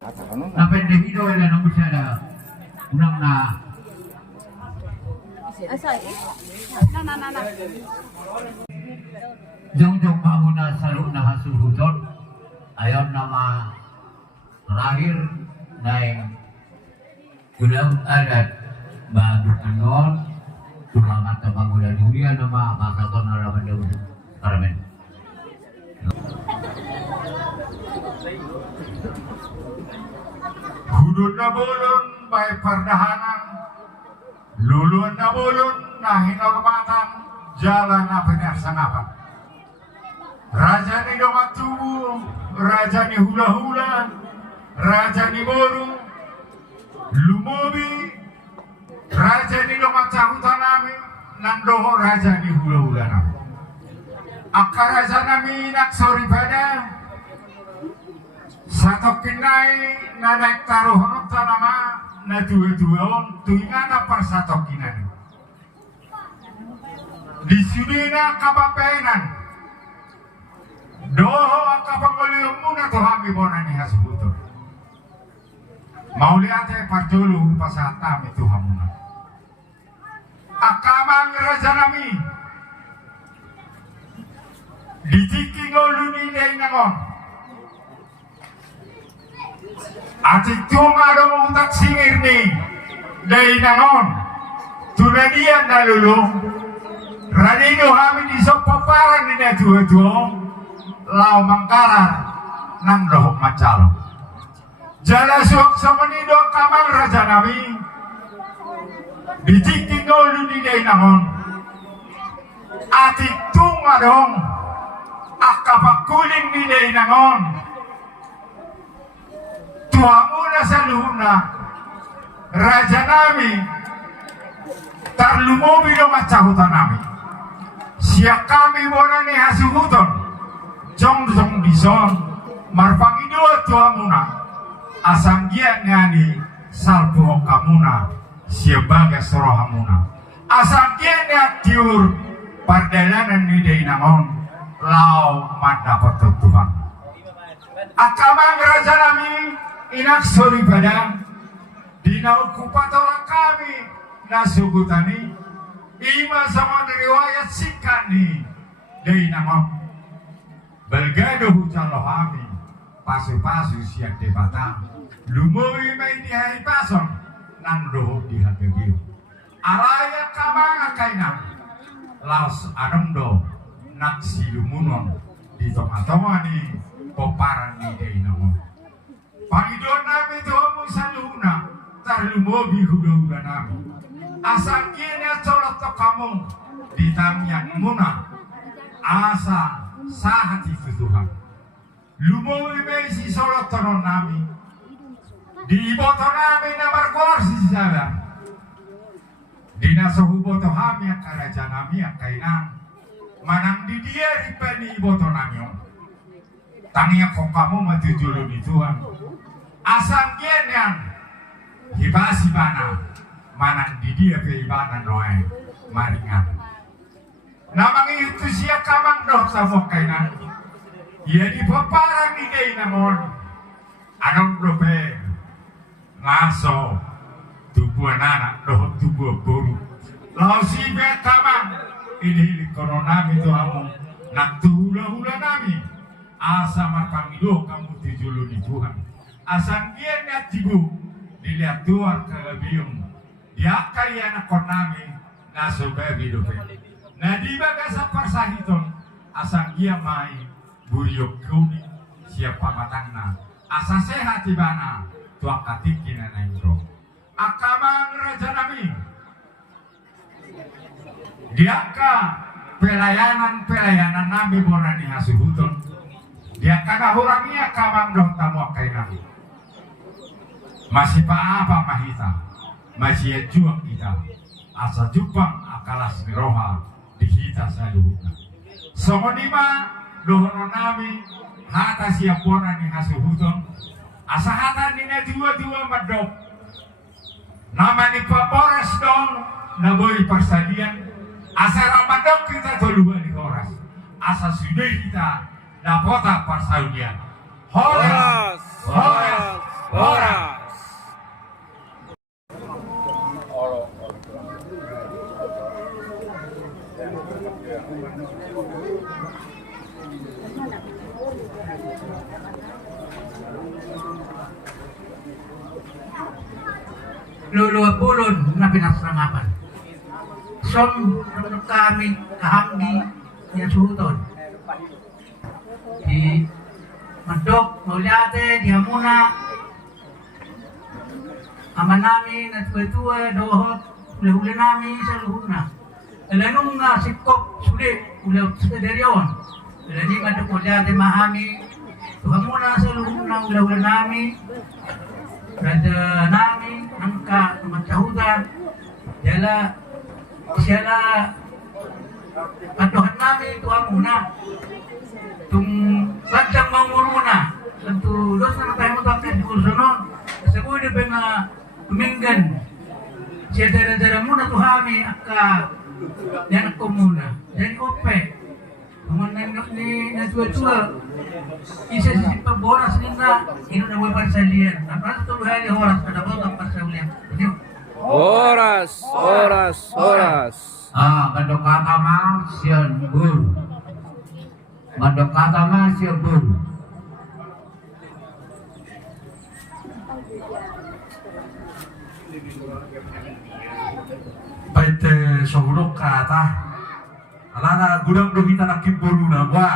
Napendehito ila nang busada unang na jong mauna saluk na hasuhuton ayon nama terakhir naik gulang adat baru anon selamat kebangunan dunia nama masaton harapan dahulu karamen. Hudud na bulon bay pardahanan, luluan na bulon na hinormatan, jalan na pinarsangapan. Raja ni Domatubu, Raja ni Hula-Hula, Raja ni Boru, Lumobi, Raja ni Domatahutan nami, nandoho Raja ni Hula-Hula nami. Akka Raja nami naksori pada, satu kinai na naik taruhan tanama na dua-dua tuinga na parsatok kinani. Di sudina kapapenan doho akapangolium muna to hami bonani hasbuto. Mauliate parjulu pasata itu hamuna. Akamang raja nami ditiki ngoluni dei nangon. Ati tunga dong utak singir ni dari nangon tunadian dalulu radino kami di sopaparan ni na dua-dua lau mangkaran nang dohok macalo jala suak sama ni do kamang raja nami ditik ngolu ni dari nangon ati tunga dong akapakuling ni dari nangon tuhamuna sa luhuna raja nami tarlumobi do macahutan nami siya kami bona ni hasuhuton jong bison marpangido tuhamuna asanggian ngani salpo kamuna siya bagas rohamuna asanggian ya tiur pardalanan ni dainangon lau mandapat Tuhan akamang raja nami inak sori pada dinaukupatora kami nasugutani ima sama riwayat sikani dari nama belgado hucalo kami pasu-pasu siap debatang lumui main di hari pasong nang doho di habibiu araya kamanga kainam laos anomdo nak silumunon di toma-toma ni poparan ni dari nama Pangidon namin ito mo sa luna, tarlumobi huda-huda namin. Asang kina colot to kamu, ditamyan muna, asa sa hati Tuhan. Lumobi may si solot tonon namin, diiboto namin na markor si Sabang. Dinasahuboto kami ang karaja namin ang kainang, manang di dia ripani iboto namin. Tangya kung kamu matutulong ni Tuhan. Asang yang hibasi bana manang di dia pe ibana noe maringan namang itu siya kamang doh sa mokainan ia di paparang ni dei namon anong dope ngaso tubuh anak doh tubuh boru lau si be kamang ini corona itu amu nak hula-hula nami asa marpangido kamu tujulu di Tuhan asang dia niat tibu dilihat tuar ke biung dia kaya anak konami nasobe bidope nah di baga sapar sahiton asang dia mai buriok kuning siapa matangna asa sehat tibana tuak katikin na indro akamang raja nami dia ka pelayanan nami borani hasuhuton dia kana hurangia kamang dong tamu kay nami masih apa mahita masih juang kita asa jupang akalas miroha di kita saluhuna songonima dohono nami hata siapona ni hasuhuton asa hata nina dua-dua madok nama ni paboras dong naboy persadian asa ramadok kita tolua di horas asa sudah kita dapota persaudian horas Horas. Luluwa pulon na pinasrangapan. Son kami kahambi yang suhuton. Di Mandok, Mulyate, di Hamuna, aman namin at tua dohot, uli namin sa luhuna. Alanong nga sikop sulit, uli sa deryon. Alani Mandok, Mulyate, mahami, tuhamuna sa luhuna, uli namin. Rada namin angka matyahuda jala siala patuhan namin tuhan muna tung bancang manguruna tentu dos na tayo mo tapos di kursunon sa kuwi de na tuminggan siya dara-dara muna tuhami angka yan ako muna yan ope Kumanan ni natua-tua isa si pemboras nina ino na wala sa liyan. Apa tu hari horas pada bawah pasaulian. Horas. Mandokata ma sian bur. Mandokata ma sian bur. Paite sogurok kata alana gudang do kita nak kiboruna wa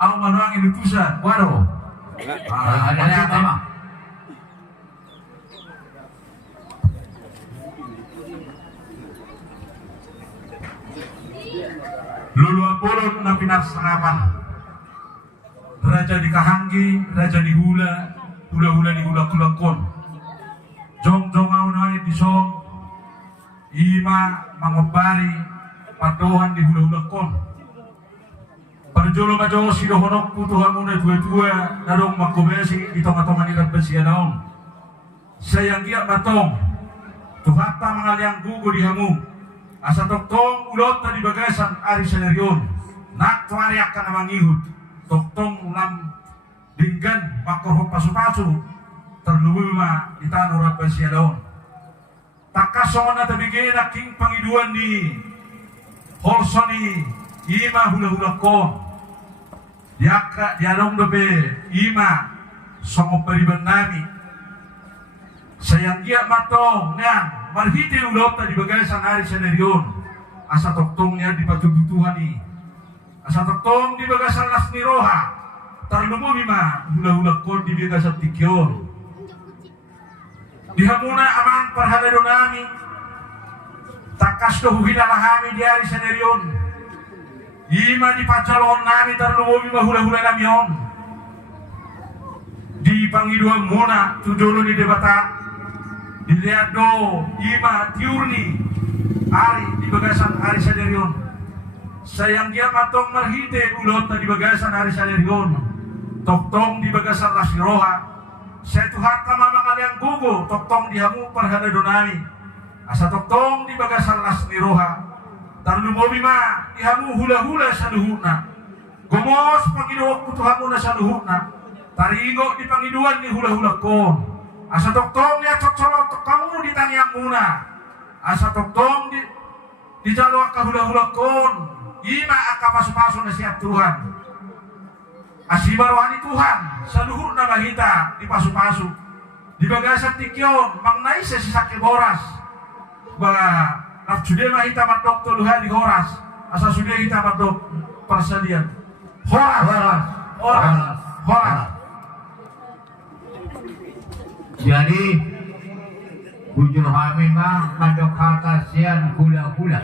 au manuang ini tusan waro Ada apa? lulu apolon na pinasarapan raja di kahanggi raja di hula di hula kulakon jong au nai di song ima mangobari patohan di hula-hula kon. Parjolo majo siro honokku Tuhan muna tua-tua darong makobesi itong-atongan ikat besia naon. Sayang giat matong Tuhata mangaliang gugu di hamu. Asa toktong ulot na di bagasan ari senerion. Nak tuari akan mangihut. Toktong ulam dinggan makor pasu-pasu terluma di tanah rat besia naon. Takasongan na tabigay na king pangiduan di Holsoni ima hula-hula ko diarong dobe ima songo periban nami sayang giat matong niang marhiti ulot di bagasan hari senerion asa toktongnya di patubutuhan ni asa toktong di bagasan las niroha tarlumo ima hula-hula ko di bagasan tikyon dihamuna amang parhalado nami takas do hubina lahami di hari senerion ima di pacalon nami tarlumobi mahula-hula namion di pangiduan muna tudolo di debata dilihat do ima tiurni hari di bagasan hari senerion sayang dia matong marhite ulot di bagasan hari senerion toktong di bagasan lasiroha saya Tuhan kama mangaliang gugu toktong dihamu parhada donami asa toktong di bagasan las niroha tarlumobi ma dihamu hula-hula sa luhuna gomos pangiduok ku Tuhanmu na sa luhuna taringo di pangiduan ni hula-hula kon asa toktong ya cocok kamu di tangiang muna asa toktong di jalur ka hula-hula kon ima aka pasu-pasu na siap Tuhan asibar wani Tuhan sa luhuna mahita di pasu-pasu di bagasan tikyon mangnai sa sisake boras ba nafsude mahita matok tuluhan di horas asa sudah kita matok persalian horas Jadi bujur kami mah mandok kata sian hula-hula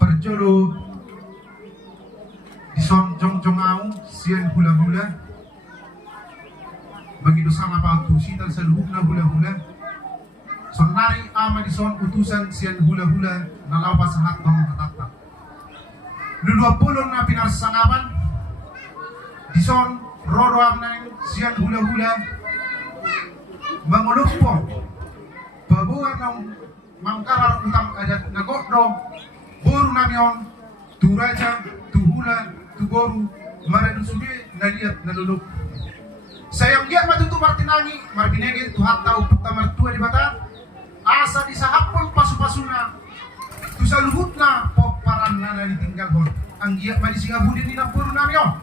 Perjolo Dison Jongjongau Sian hula-hula begitu sama Pak tusitan sa luhuk na hula-hula. Sonari ama di son utusan siyan hula-hula nalapas sa hatong natatak. Luluapulon na pinarsangapan di son roro amnang siyan hula-hula manguluppo babuan ng mangkarar utang adat nagodro boru namyon turaja tuhula tuboru maradusuli naliat nalulup. Sayang dia matutu martinangi martinegi tuhat tau puta martua di bata asa di sahapon pasu-pasuna tu saluhut na poparan na ditinggal hon ang giyak mani singabudin ni napuro namyo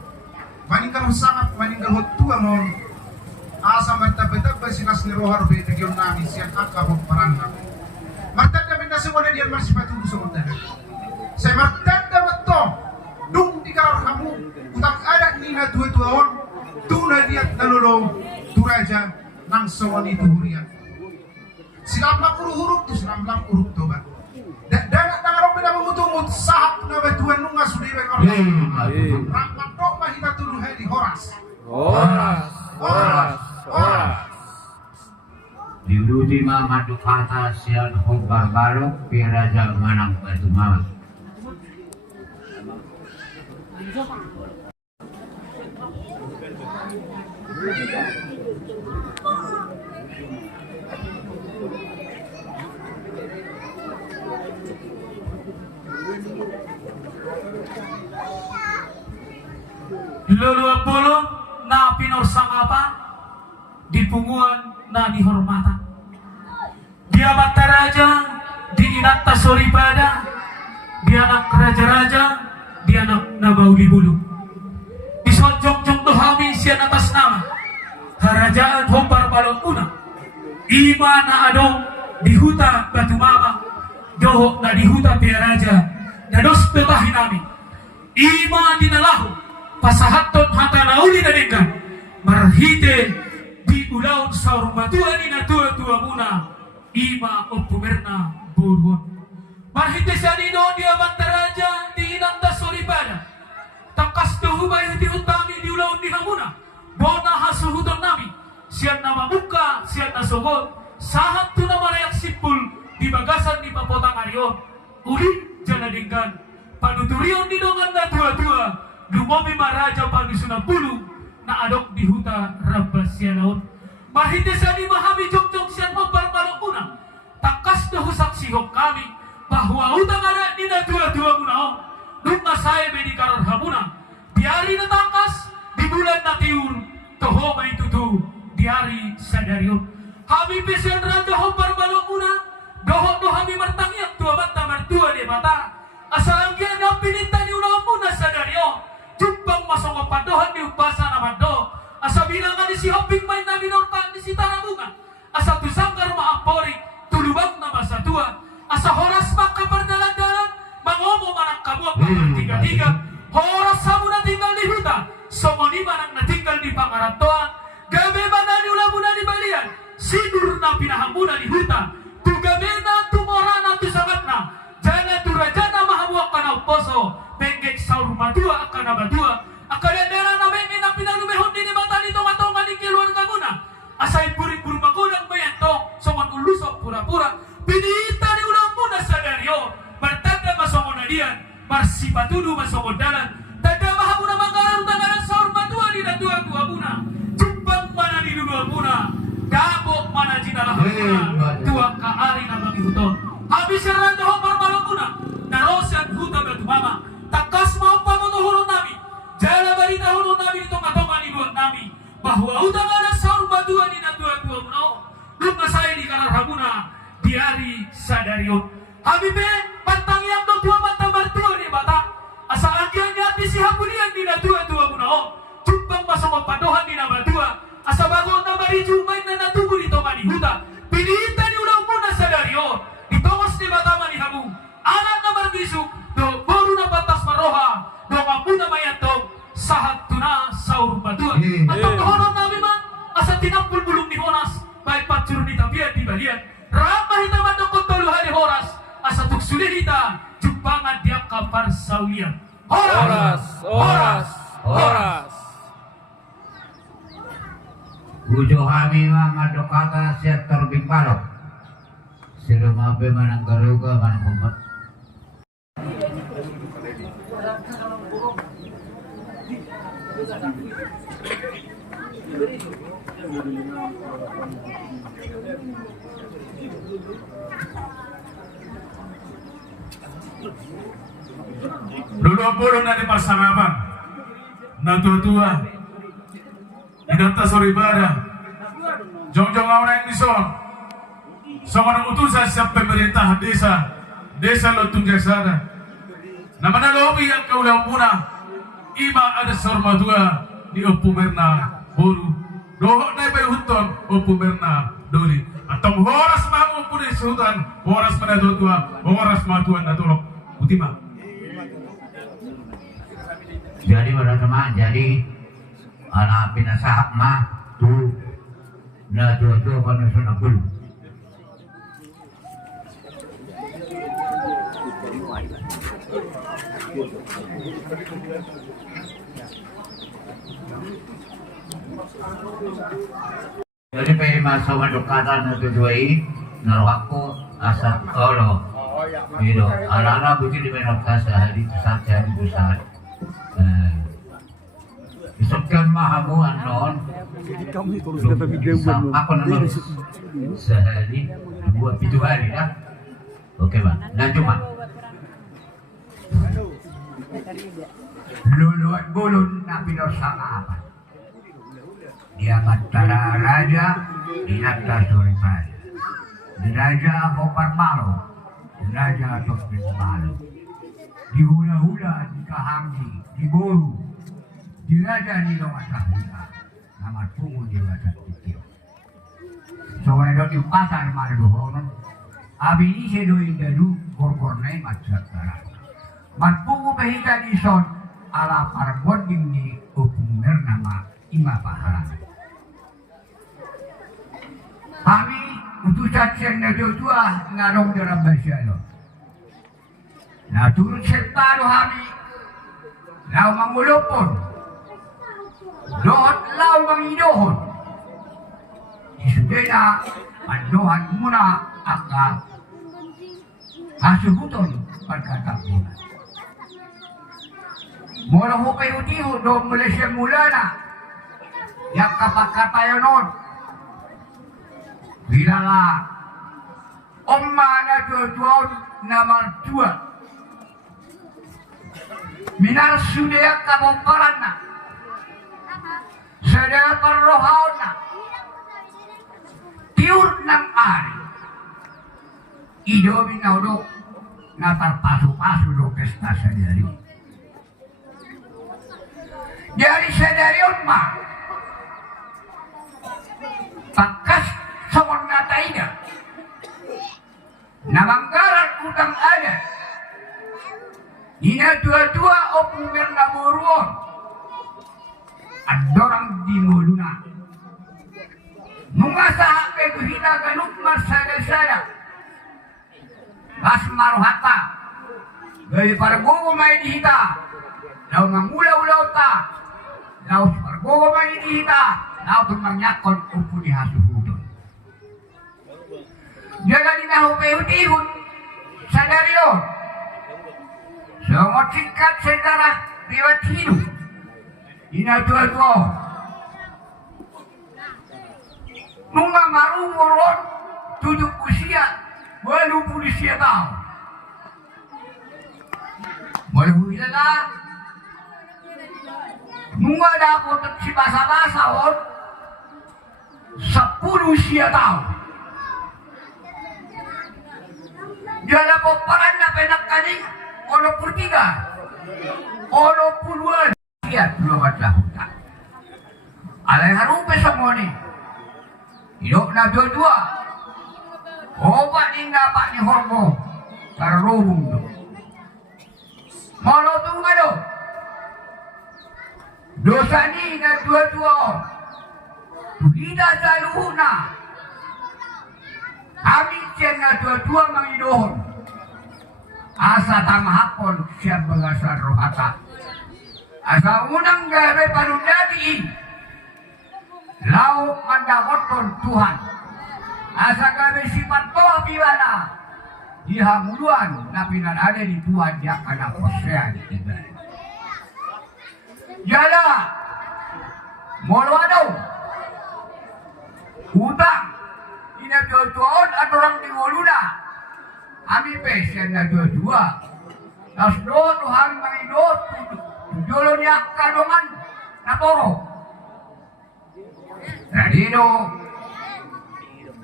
maningkal sangat maningkal hot tua mo asa martabetag ba sinas ni rohar be tegyon nami siyan akka poparan na martanda minda semua dia masih patudu semua tanda saya martanda beto dung di karar kamu utang ada ni na tua-tua hon tu na diat nalolo turaja nang sewani tuhurian sinamlang huruf tu sinamlang huruf tu ba danak nangarong pinamumutungod sahap na batuan nung nga sudiway orang rakmatok mahita tuluhay di horas Diuji madu kata sian hobar barok piraja manang batu mama. Luluapulon na pinursangapan dipunguan na dihormatan dia bata raja di inata soribada di anak raja-raja di anak nabauli bulu disonjong-jong tuhami sian atas nama kerajaan hobar balon una ima na adong di huta batu mama dohok na di huta piaraja na dos petahin nami ima dinalahu pasahaton hata nauli na dengan marhite di ulaun sa rumatuan ni na tua-tua muna ima o pumerna buruan marhite sa nino di abantaraja di inanta soribada takas tuhubay di utami di ulaun ni hamuna bona hasuhuton nami siyan na mamuka siyan na sugod sahat tu na malayak sipul di bagasan ni papotang arion uli jana dengan panuturion di dongan na tua-tua lumomi maraja panusuna bulu na adok di huta rabas sianaon mahite sa di mahami jok-jok siyan mo barbalok una takas na husak sihok kami bahwa utang ada di na tua-tua munaon nung masaya be di karar hamuna diari na takas di bulan na tiur toho may tutu diari sadarion hami pesian raja ho barbalok una doho do hami martangyak tua bata martua de bata asalanggian na pinita ni ulang muna sadarion jumpang masong padohan di upasa na mando asa bilangan di si hoping main na binorkan di si tanabunga asa tusangkar maapori tulubang na masa tua asa horas makabar dalan-dalan mangomo manang kabuang tiga-tiga horas samu na tinggal di huta somoni manang na tinggal di pangaratoan gabe manani ulang muna di balian sidur na pinahamuna di huta tugabe na tumora na tusangat na jangan turajana mahabuak ka na uposo penggek saur madua akan abadua akan dera na bengi na pinalumehon din bata nito ngatongan ni keluarga muna asay puri-puri magulang bayento songon ulusok pura-pura pinita ni ulang muna sa daryo bertanda masongon na diyan marsipatudu masongon dalan tanda mahamuna mangkaran tanganan saur madua di na tua-tua muna jumpang mana di dua muna dabok mana jinalah muna tua kaari na bagi huton habis serang jahong barbalok muna narosan huta batu mama takas mau pamotohulun nami jala barita hulun nami di tonga-tonga ni buat nami bahwa utang ada saur badua di natua-tua munao lumna saya di karar hamuna diari sadarion habibe pantang yang tua mata bartua di bata asal agian di hati si habulian di natua-tua munao jumpang masong padohan di nabatua asal bagon na bari jumain na natubu di tonga di huta pinita di ulang muna sadarion di tongos di bata mani hamu anak na barbisuk do baru na batas maroha do mapuna mayatog sahat tuna saur badua atau tohonon nabi man asa tinampul bulung ni horas baik pacur ni tabiat di balian ramah hita mandokot tolu hari horas asa tuk sulit hita jumpangan dia kapar saulian horas Ujo kami mah madokata siap terbing balok. Silumabe manang garuga manang kumpet. Dulu puluh nanti persangapan, natua-tua, idata soribada, jongjong orang yang dison, sama utusan siap pemerintah desa Lotong Jasada. Namanya lobi yang kau muna, ima ada sormatua di Opumerna Boru, dohok na berhutton Opumerna Doli. Atau horas mamu pun isutan, horas mana tua, horas matuan natolok utima. Jadi pada teman, jadi ala pinasahak mah tu na tu pada sana bulu. Jadi pengen masuk madukatan itu juai naruhaku asal Allah. Gitu, ala-ala begini benar kasa hari saja besar. Isokkan mahamu anon. Aku nomor sehari 2 hari dah. Oke bang, dan cuma luluat bulun nabi dosa apa? Dia antara raja di atas Suripaya, di raja Hopar Malo, di raja Topin Malo, di hula-hula, di Kahamdi, di Boru, di raja Nilo Matahula, nama Pungu di Wajah Tikio. Soalnya di pasar Mardohonon, abi ini sedoin dulu gorgornai macet darah. Matpungu behita di son ala parbonding ni Opumer nama Ima Pahala. Kami utusan senda dua ngarong dalam bahasa lo. Nah turut serta kami lau mangulupon, dohot lau mangidohon. Isudena pandohan muna akal asubuton pagkatapunan. Mula hupay utiho do Malaysia mulana yak kapakatayo nun. Bilala Omma na tuan nomor 2 Minar sudah kabomparan na Sudah perrohaon na Tiur ng ari Ido minaudo Natarpaso-paso do pesta sa diaryo Dari sa diaryo ma Pagkas Sawang natainya Namanggaran utang ada Ina dua-dua Opumer na buruon Adorang di muluna Nungasa itu hina ganuk marsada-sada Bas maruhata Gaya pargogo may dihita Lau mangula-ulaw ta Lau pargogo may dihita Lau tumangnyakon upo ni hasuhudon Jangan dinahupay-hutihun sa daryo. Semua tingkat sejarah riwayat hidup. Ina-dua-dua. Nunga marumuron 7 usia 80 tahun. Mulai na nunga dapat si basa-basa 10 usia tahun. Dia po paran na penakaning ono purtiga ono puluhan siya lumat lahuta alay harupe sa moni idok na dua-dua obat ni napak ni hormo tarurung do malo tunga do dosa ni na dua-dua tuhida sa luhuna kami siya na dua-dua mangidohon asa tamahapon siya bagasar rohata asa unang gawe panundatiin lauk mandakoton Tuhan asa gawe sifat toh biwana dihamuluan na pinanade di Tuhan dia kana posea di tiba jala molwado utang ina jojoon aturang di woluna ami pesen na jojua tas do Tuhan mangidot jolo niya kadongan na toro jadi do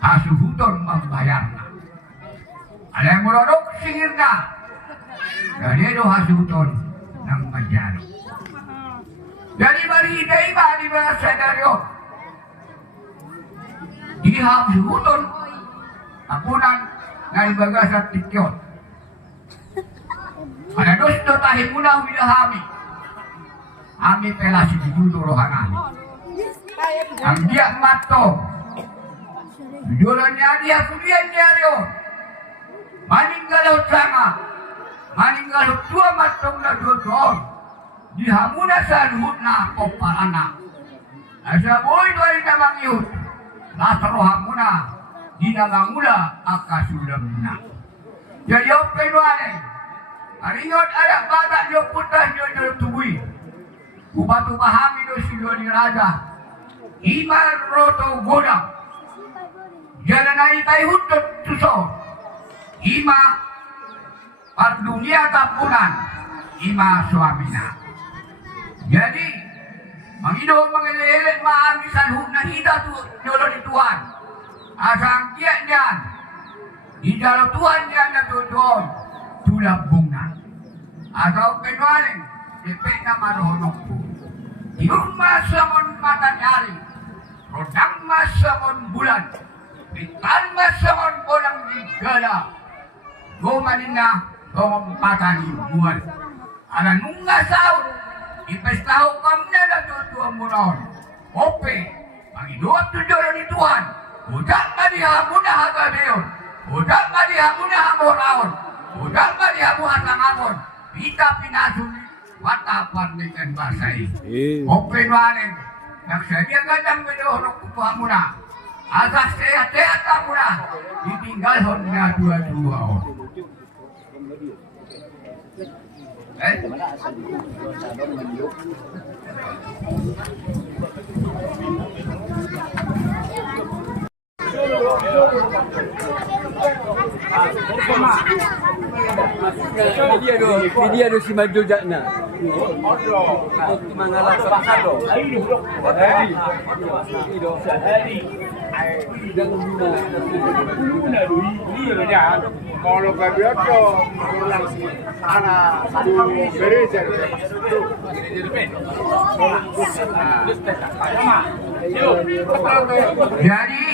asuhuton membayarna ada yang melodok singirna jadi do asuhuton nang menjadi jadi bari daiba di bahasa dario diham asuhuton apunan ngai bagasat tikyot ada dos do tahimuna wilahami ami pelasi di judul rohanami ang dia mato jujurannya dia kudian diario maninggalau sama maninggalau dua matong na dodon dihamuna sa luhut na koparana asa boy doy na mangyut lasaro hamuna dinamangula akasulamna jadi open wale aringot ada bata jo putas jo tubui ubatu pahami do siloni raja Imar roto goda jalanai tai hutut tuso ima par dunia tapunan ima suamina jadi mangido mangelele maan bisan hukna hida tu nyolo di Tuhan asang kianya di dalam Tuhan dia na tujuan tulap bunga atau penualing dipek nama rohonokku di rumah samon mata nyari rodang masamon bulan pitan masamon bolang di gala gomanina gompatani buwan ala nunga saud ipestahu kamna na tutua muron ope pangiduat tujolo ni Tuhan udak na dihamuna hagabeon udak na dihamuna hamoraon udak na dihamuhan langamon pita pinasuni watapar dengan basai ope nuanen nagsadia gadang medohonok kutuha muna asas sehat-sehat muna ditinggalhon na dua-dua Dia do si maju jakna. Mangalah pasado. Kalau kabiot to ana satu gereja jadi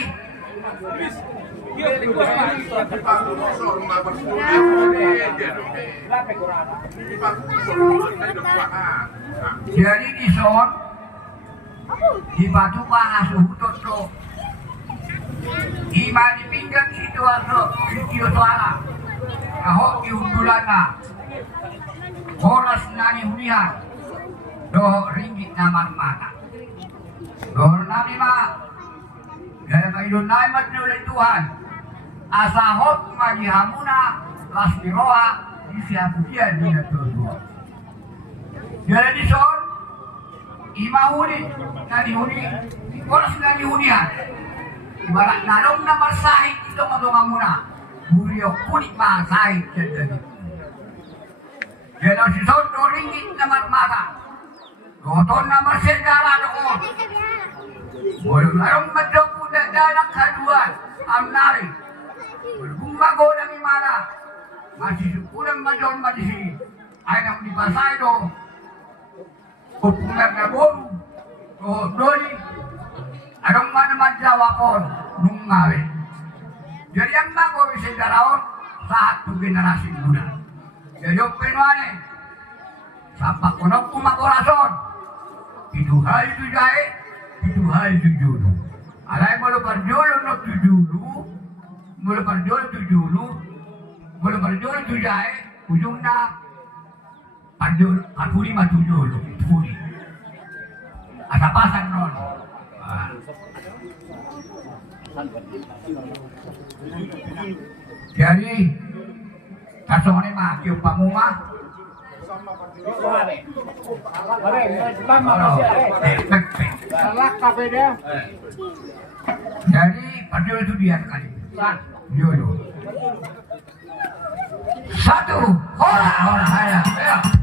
jadi di son di batu bahas hutut to ima di pinggang situ aso video soala kahok diundulana horas nani hunihan do ringgit naman mana dohor nani ma dalam hidup naik oleh Tuhan asahot magihamuna lastiroa disiapukian di natuwa jadi di son imahuni nani huni horas nani hunihan ibarat narong na marsahit ito matungang muna buriyo kunik masahit jadi jadi si son do ringgit naman mata doton na marsegara doon boleh larang majoku dadak haduan amnari bergumbago ng imana masih kulang majon madisi ay nang di pasay do kupungan na boru do doli anong man jawakon nung ngawe jadi ang mago bisa daraon saat tu generasi muda jadi penuane sampak konok kumakorason itu hal itu jahe itu hal tujulu. Alai mula parjolo no tujulu, mula parjolo tujulu, mula parjolo tujai, ujungnya parjolo, parpuri matujulu, puri. Ada pasang non. Jadi kasone mah kieu pamuma. Jadi pada itu dia kali. Jodoh. Satu, hola, hola, ya.